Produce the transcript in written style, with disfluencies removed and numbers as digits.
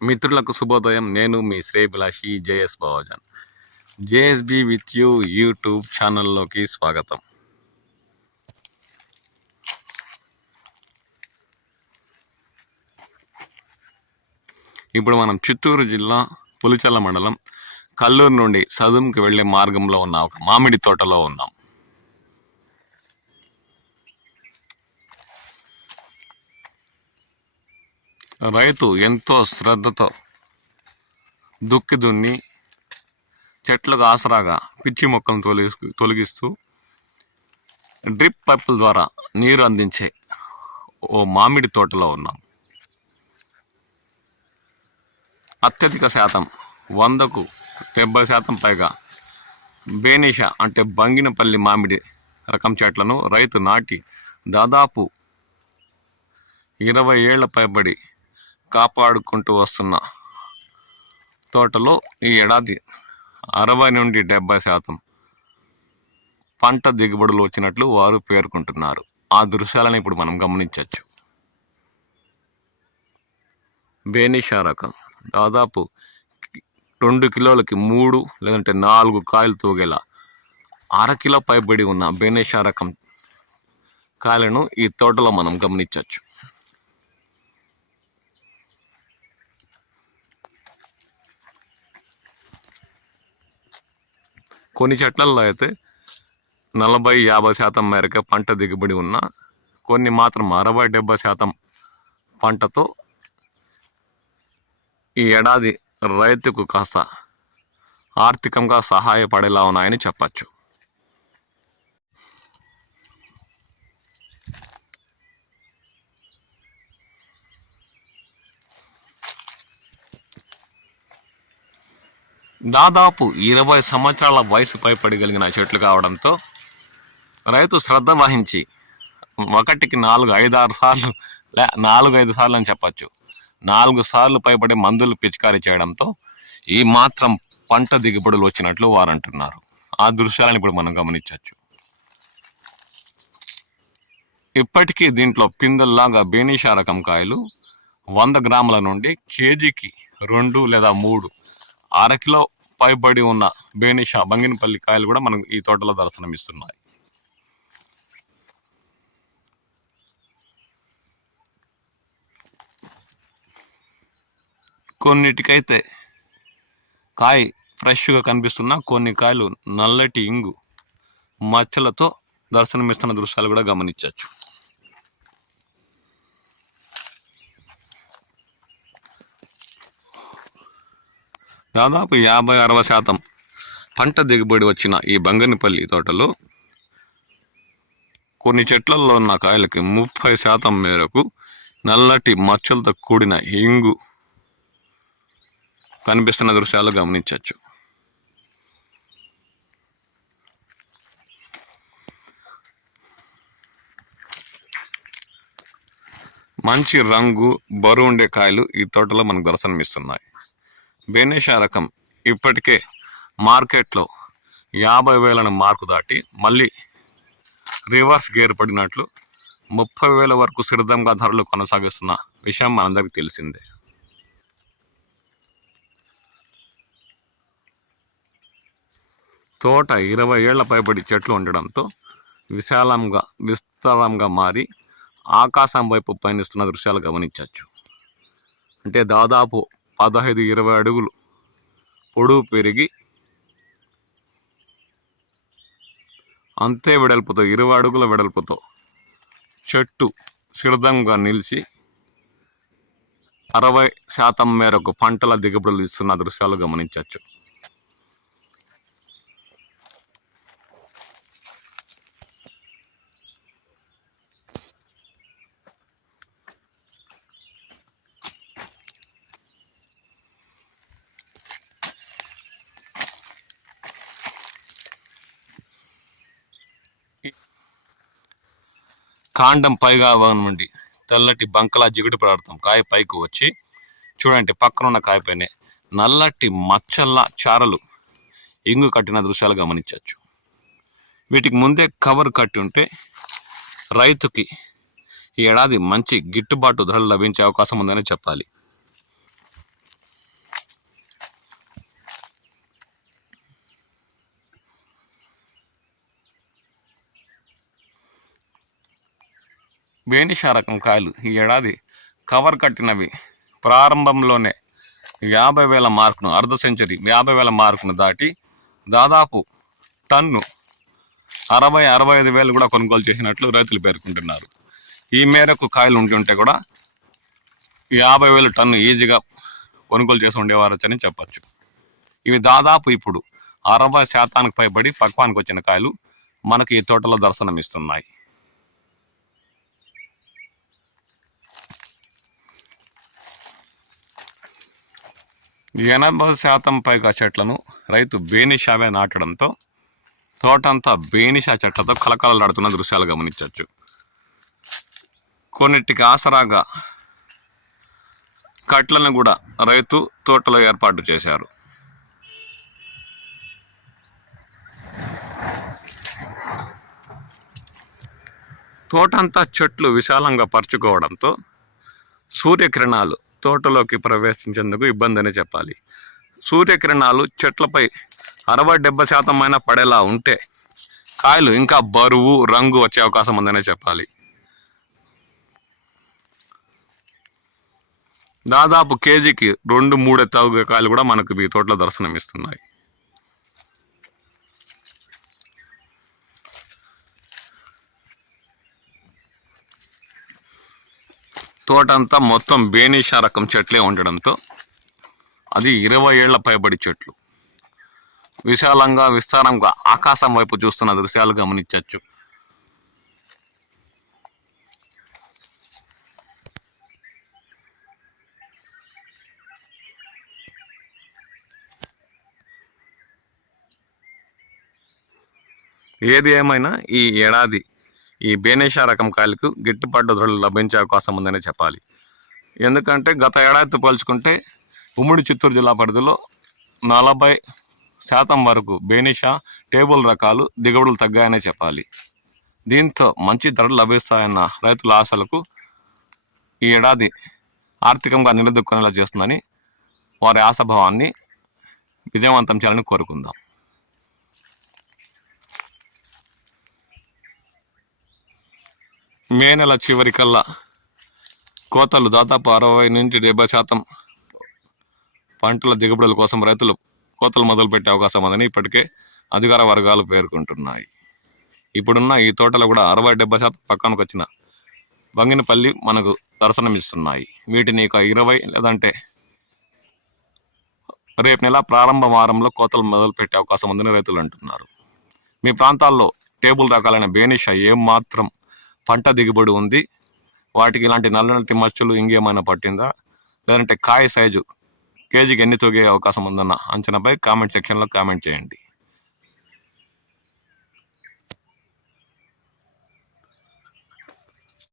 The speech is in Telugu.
మిత్రులకు శుభోదయం. నేను మీ శ్రేయభిలాషి JS Bavajan. JSB with you YouTube ఛానల్లోకి స్వాగతం. ఇప్పుడు మనం చిత్తూరు జిల్లా పులిచెర్ల మండలం కల్లూరు నుండి సదుంకి వెళ్లే మార్గంలో ఉన్న ఒక మామిడి తోటలో ఉన్నాం. రైతు ఎంతో శ్రద్ధతో దుక్కి దున్ని చెట్లకు ఆసరాగా పిచ్చి మొక్కలను తొలగిస్తూ డ్రిప్ పైపుల ద్వారా నీరు అందించే ఓ మామిడి తోటలో ఉన్నాం. అత్యధిక శాతం 100కు 70% పైగా బేనిషా అంటే బంగినపల్లి మామిడి రకం చెట్లను రైతు నాటి దాదాపు 20 ఏళ్ల పైబడి కాపాడుకుంటూ వస్తున్న తోటలో ఈ ఏడాది 60 నుండి 70% పంట దిగుబడులు వచ్చినట్లు వారు పేర్కొంటున్నారు. ఆ దృశ్యాలను ఇప్పుడు మనం గమనించవచ్చు. బేనిషా రకం దాదాపు 2 కిలోలకి 3 లేదంటే 4 కాయలు తూగేలా 1/2 కిలో పైబడి ఉన్న బేనిషా రకం కాయలను ఈ తోటలో మనం గమనించవచ్చు. కొన్ని చెట్లలో అయితే 40-50% మేరకు పంట దిగుబడి ఉన్న, కొన్ని మాత్రం 60-70% పంటతో ఈ ఏడాది రైతుకు కాస్త ఆర్థికంగా సహాయపడేలా ఉన్నాయని చెప్పచ్చు. దాదాపు 20 సంవత్సరాల వయసు పైపడగలిగిన చెట్లు కావడంతో రైతు శ్రద్ధ వహించి ఒకటికి 4-5 సార్లు 4-5 సార్లు అని చెప్పచ్చు 4 సార్లు పైబడి మందులు పిచికారీ చేయడంతో ఈ మాత్రం పంట దిగుబడులు వచ్చినట్లు వారు అంటున్నారు. ఆ దృశ్యాలను ఇప్పుడు మనం గమనించవచ్చు. ఇప్పటికీ దీంట్లో పిందెల్లాగా బేనిషా రకం కాయలు 100 గ్రాముల నుండి కేజీకి 2 లేదా 3 1/2 కిలో పైబడి ఉన్న బేనిషా బంగినపల్లి కాయలు కూడా మనకు ఈ తోటలో దర్శనమిస్తున్నాయి. కొన్నిటికైతే కాయ ఫ్రెష్గా కనిపిస్తున్న, కొన్ని కాయలు నల్లటి ఇంగు మచ్చలతో దర్శనమిస్తున్న దృశ్యాలు కూడా గమనించవచ్చు. దాదాపు 50-60% పంట దిగుబడి వచ్చిన ఈ బంగినపల్లి తోటలో కొన్ని చెట్లలో ఉన్న కాయలకి 30% మేరకు నల్లటి మచ్చలతో కూడిన ఇంగు కనిపిస్తున్న దృశ్యాలు గమనించవచ్చు. మంచి రంగు బరువు ఉండే కాయలు ఈ తోటలో మనకు దర్శనమిస్తున్నాయి. బేనిషా రకం ఇప్పటికే మార్కెట్లో 50,000 మార్కు దాటి మళ్ళీ రివర్స్ గేర్ పడినట్లు 30,000 వరకు సిద్ధంగా ధరలు కొనసాగిస్తున్న విషయం మనందరికీ తెలిసిందే. తోట 20 ఏళ్ల పైబడి చెట్లు ఉండడంతో విస్తారంగా మారి ఆకాశం వైపు పయనిస్తున్న దృశ్యాలు గమనించవచ్చు. అంటే దాదాపు 15-20 అడుగులు పొడవు పెరిగి అంతే వెడల్పుతో 20 అడుగుల వెడల్పుతో చెట్టు సిద్ధంగా నిలిచి 60% మేరకు పంటల దిగుబడులు ఇస్తున్న దృశ్యాలు గమనించవచ్చు. కాండం పైగా నుండి తెల్లటి బంకలా జిగుడు పడతాం కాయ పైకి వచ్చి చూడండి పక్కన ఉన్న కాయపైనే నల్లటి మచ్చల్లా చారలు ఇంగు కట్టిన దృశ్యాలు గమనించవచ్చు. వీటికి ముందే కవర్ కట్టి ఉంటే రైతుకి ఈ ఏడాది మంచి గిట్టుబాటు ధరలు లభించే అవకాశం ఉందని చెప్పాలి. బేనిషా రకం కాయలు ఈ ఏడాది కవర్ కట్టినవి ప్రారంభంలోనే 50,000 మార్కును, అర్ధ సెంచరీ 50,000 మార్కును దాటి దాదాపు టన్ను 60-65 వేలు కూడా కొనుగోలు చేసినట్లు రైతులు పేర్కొంటున్నారు. ఈ మేరకు కాయలు ఉంటే కూడా 50,000 టన్ను ఈజీగా కొనుగోలు చేసి ఉండేవారని చెప్పచ్చు. ఇవి దాదాపు ఇప్పుడు 60% పైబడి పక్వానికి వచ్చిన కాయలు మనకు ఈ తోటలో దర్శనమిస్తున్నాయి. ఈ 80% పైగా చెట్లను రైతు బేనిషావే నాటడంతో తోటంతా బేనిషా చెట్లతో కలకలలాడుతున్న దృశ్యాలు గమనించవచ్చు. కొన్నిటికి ఆసరాగా కట్లను కూడా రైతు తోటలో ఏర్పాటు చేశారు. తోటంతా చెట్లు విశాలంగా పరుచుకోవడంతో సూర్యకిరణాలు తోటలోకి ప్రవేశించేందుకు ఇబ్బంది అని చెప్పాలి. సూర్యకిరణాలు చెట్లపై 60-70% అయినా పడేలా ఉంటే కాయలు ఇంకా బరువు రంగు వచ్చే అవకాశం ఉందనే చెప్పాలి. దాదాపు కేజీకి 2-3 ఎత్తుగా కాయలు కూడా మనకు ఈ తోటలో దర్శనమిస్తున్నాయి. తోటంతా మొత్తం బేనిషా రకం చెట్లే ఉండడంతో అది 20 ఏళ్ల పైబడి చెట్లు విశాలంగా విస్తారంగా ఆకాశం వైపు చూస్తున్న దృశ్యాలు గమనించవచ్చు. ఏది ఏమైనా ఈ ఏడాది ఈ బేనిషా రకం కాయలకు గిట్టుబాటు ధరలు లభించే అవకాశం ఉందని చెప్పాలి. ఎందుకంటే గత ఏడాదితో పోల్చుకుంటే ఉమ్మడి చిత్తూరు జిల్లా పరిధిలో 40% వరకు బేనిషా టేబుల్ రకాలు దిగుబడులు తగ్గాయనే చెప్పాలి. దీంతో మంచి ధరలు లభిస్తాయన్న రైతుల ఆశలకు ఈ ఏడాది ఆర్థికంగా నిలదొక్కునేలా చేస్తుందని వారి ఆశాభావాన్ని విజయవంతం చేయాలని కోరుకుందాం. మే నెల చివరికల్లా కోతలు దాదాపు 60-70% పంటల దిగుబడుల కోసం రైతులు కోతలు మొదలుపెట్టే అవకాశం ఉందని ఇప్పటికే అధికార వర్గాలు పేర్కొంటున్నాయి. ఇప్పుడున్న ఈ తోటలో కూడా 60-70% పక్కనకు వచ్చిన బంగినపల్లి మనకు దర్శనమిస్తున్నాయి. వీటిని ఇక 20 లేదంటే రేపు నెల ప్రారంభ వారంలో కోతలు మొదలుపెట్టే అవకాశం ఉందని రైతులు అంటున్నారు. మీ ప్రాంతాల్లో టేబుల్ రకాలైన బేనిషా ఏమాత్రం పంట దిగుబడి ఉంది, వాటికి ఇలాంటి నల్లటి మచ్చలు ఇంకేమైనా పట్టిందా, లేదంటే కాయ సైజు కేజీకి ఎన్ని తూగే అవకాశం ఉందన్న అంచనాపై కామెంట్ సెక్షన్లో కామెంట్ చేయండి.